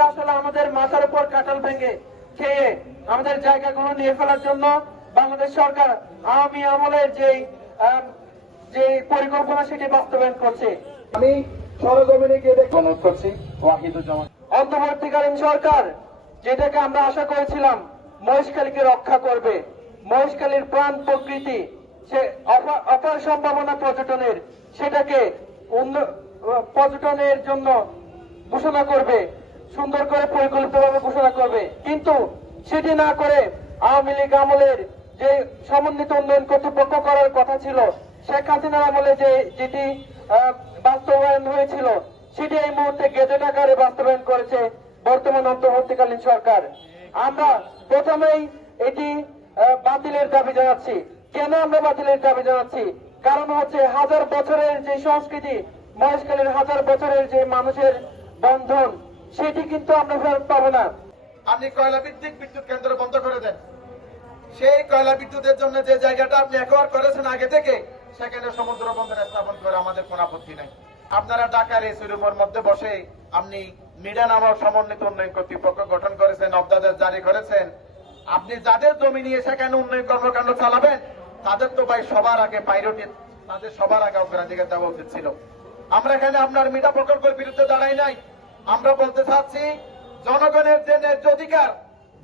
এটা আসলে আমাদের মাথার উপর কাটাল ভেঙে খেয়ে আমাদের জায়গাগুলো নিয়ে ফেলার জন্য বাংলাদেশ সরকার আওয়ামী আমলের যে যে পরিকল্পনা সেটি বাস্তবায়ন করছে। আমি সরজমিনে গিয়ে দেখে অনুরোধ করছি ওয়াহিদুজ্জামান। অন্তর্বর্তীকালীন সরকার যেটাকে আমরা আশা করেছিলাম মহেশখালীকে রক্ষা করবে। মহেশখালীর প্রাণ প্রকৃতি সে অপার সম্ভাবনা পর্যটনের সেটাকে উন্ন- পর্যটনের জন্য ঘোষণা করবে। সুন্দর করে পরিকল্পিতভাবে ঘোষণা করবে। কিন্তু সেটি না করে আওয়ামী লীগ আমলের যে সমন্বিত উন্নয়ন কর্তৃপক্ষ করার কথা ছিল, শেখ হাসিনার আমলে যে যেটি বাস্তবায়ন হয়েছিল, সেটি এই মুহূর্তে গেজেট আকারে বাস্তবায়ন করেছে বর্তমান অন্তর্বর্তীকালীন সরকার। আমরা প্রথমেই এটি বাতিলের দাবি জানাচ্ছি। কেন আমরা বাতিলের দাবি জানাচ্ছি? কারণ হচ্ছে হাজার বছরের যে সংস্কৃতি, মহেশখালীর হাজার বছরের যে মানুষের বন্ধন সেটি কিন্তু আমরা ফেরত পাবো না। আপনি কয়লা ভিত্তিক বিদ্যুৎ কেন্দ্র বন্ধ করে দেন। সেই কয়লা বিদ্যুতের জন্য যে জায়গাটা আপনি একবার করেছেন আগে থেকে, সেখানে সমুদ্র বন্দর স্থাপন করে আমাদের কোনো আপত্তি নাই। আপনারা ঢাকার এই শোরুমের মধ্যে বসে আপনি মিডা নামক সমন্বিত উন্নয়ন কর্তৃপক্ষ গঠন করেছেন অবদাদের জারি করেছেন। আপনি যাদের জমি নিয়ে সেখানে উন্নয়ন কর্মকাণ্ড চালাবেন, তাদের তো ভাই সবার আগে প্রায়োরিটি তাদের সবার আগে অগ্রাধিকার দেওয়া উচিত ছিল। আমরা এখানে আপনার মিডা প্রকল্পের বিরুদ্ধে দাঁড়াই নাই। আমরা বলতে চাচ্ছি, জনগণের যে ন্যায্য অধিকার,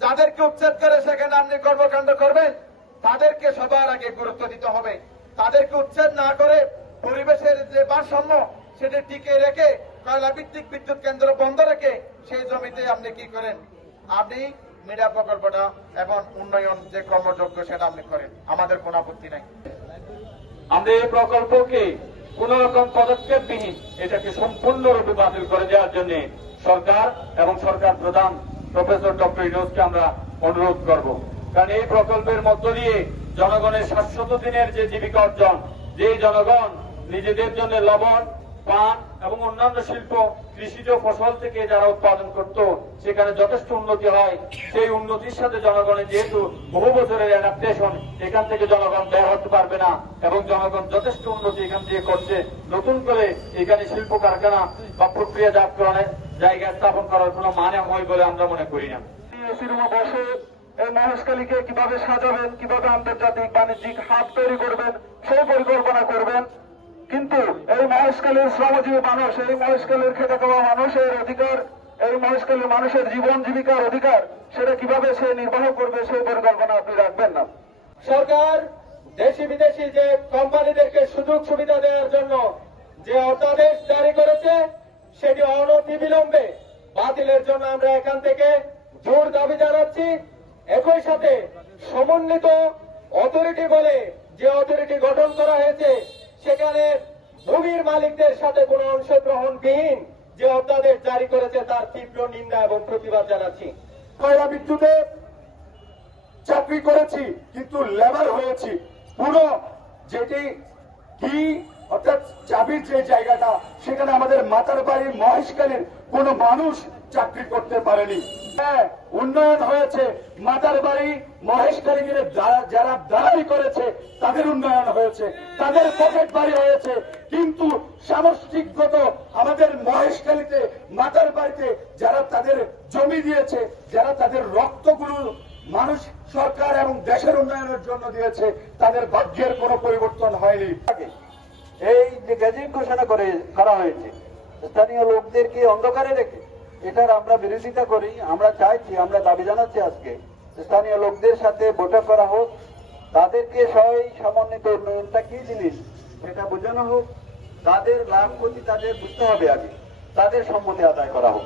যাদেরকে উচ্ছেদ করে সেখানে আপনি কর্মকাণ্ড করবেন, তাদেরকে সবার আগে গুরুত্ব দিতে হবে। তাদেরকে উচ্ছেদ না করে পরিবেশের যে ভারসাম্য, সেটি টিকে রেখে কয়লা ভিত্তিক বিদ্যুৎ কেন্দ্র বন্ধ রেখে সেই জমিতে আপনি কি করেন? আপনি মিডিয়া প্রকল্পটা এবং উন্নয়ন যে কর্মযোগ্য সেটা আপনি করেন। আমাদের কোনো আপত্তি নাই। আমরা এই প্রকল্পকে কোন রকম পদক্ষেপবিহীন এটাকে সম্পূর্ণরূপে বাতিল করে দেওয়ার জন্য সরকার এবং সরকার প্রধান প্রফেসর ডক্টর ইনোজকে আমরা অনুরোধ করব। কারণ এই প্রকল্পের মধ্য দিয়ে জনগণের শাশ্বত দিনের যে জীবিকা অর্জন যে জনগণ নিজেদের জন্য লবণ পান এবং অন্যান্য শিল্প কৃষিজ ফসল থেকে যারা উৎপাদন করত, সেখানে যথেষ্ট উন্নতি হয়। সেই উন্নতির সাথে জনগণের যেহেতু বহু বছরের অ্যাডাপ্টেশন এখান থেকে জনগণ ব্যয় হতে পারবে না এবং জনগণ যথেষ্ট উন্নতি এখান থেকে করছে। নতুন করে এখানে শিল্প কারখানা বা প্রক্রিয়াজাতকরণের জায়গা স্থাপন করার কোনো মানে হয় বলে আমরা মনে করি না। মহেশখালীকে কীভাবে সাজাবেন, কীভাবে আন্তর্জাতিক বাণিজ্যিক হাব তৈরি করবেন, সেই পরিকল্পনা করবেন মহেশখালীর শ্রমজীবী মানুষ, এই মহেশখালীর খেটে খাওয়া মানুষের অধিকার, এই মহেশখালীর মানুষের জীবন জীবিকার অধিকার, সেটা কীভাবে সে নির্বাহ করবে সেই পরিকল্পনা আপনি রাখবেন না। সরকার দেশি বিদেশি যে কোম্পানিদেরকে সুযোগ সুবিধা দেওয়ার জন্য যে অধ্যাদেশ জারি করেছে, সেটি অনতিবিলম্বে বাতিলের জন্য আমরা এখান থেকে জোর দাবি জানাচ্ছি। একই সাথে সমন্বিত অথরিটি বলে যে অথরিটি গঠন করা হয়েছে, সেখানে ভূমির মালিকদের সাথে কোনো অংশগ্রহণবিহীন যে অধ্যাদেশ জারি করেছে তার তীব্র নিন্দা এবং প্রতিবাদ জানাচ্ছি। কয়লা বিদ্যুতে চাকরি করেছি, কিন্তু লেবার হয়েছি। পুরো যেটি কি অর্থাৎ চাবির যে জায়গাটা, সেখানে আমাদের মাতার বাড়ির মহেশকালীর কোন মানুষ চাকরি করতে পারেনি। হ্যাঁ উন্নয়ন হয়েছে। মাতার বাড়ি মহেশকালী মিলে যারা দালালি করেছে, তাদের উন্নয়ন হয়েছে, তাদের পকেট বাড়ি হয়েছে। কিন্তু সামষ্টিকগত আমাদের মহেশকালীতে মাতার বাড়িতে যারা তাদের জমি দিয়েছে, যারা তাদের রক্তগুলো মানুষ সরকার এবং দেশের উন্নয়নের জন্য দিয়েছে, তাদের ভাগ্যের কোনো পরিবর্তন হয়নি। এই যে গ্যাজেট ঘোষণা করে করা হয়েছে, স্থানীয় লোকদেরকে অন্ধকারে রেখে এটার আমরা বিরোধিতা করি। আমরা চাইছি আমরা দাবি জানাচ্ছি আজকে, স্থানীয় লোকদের সাথে বৈঠক করা হোক। তাদেরকে সবাই সমন্বিত উন্নয়নটা কি জিনিস, সেটা বোঝানো হোক। তাদের লাভ ক্ষতি তাদের বুঝতে হবে আগে। তাদের সম্মতি আদায় করা হোক।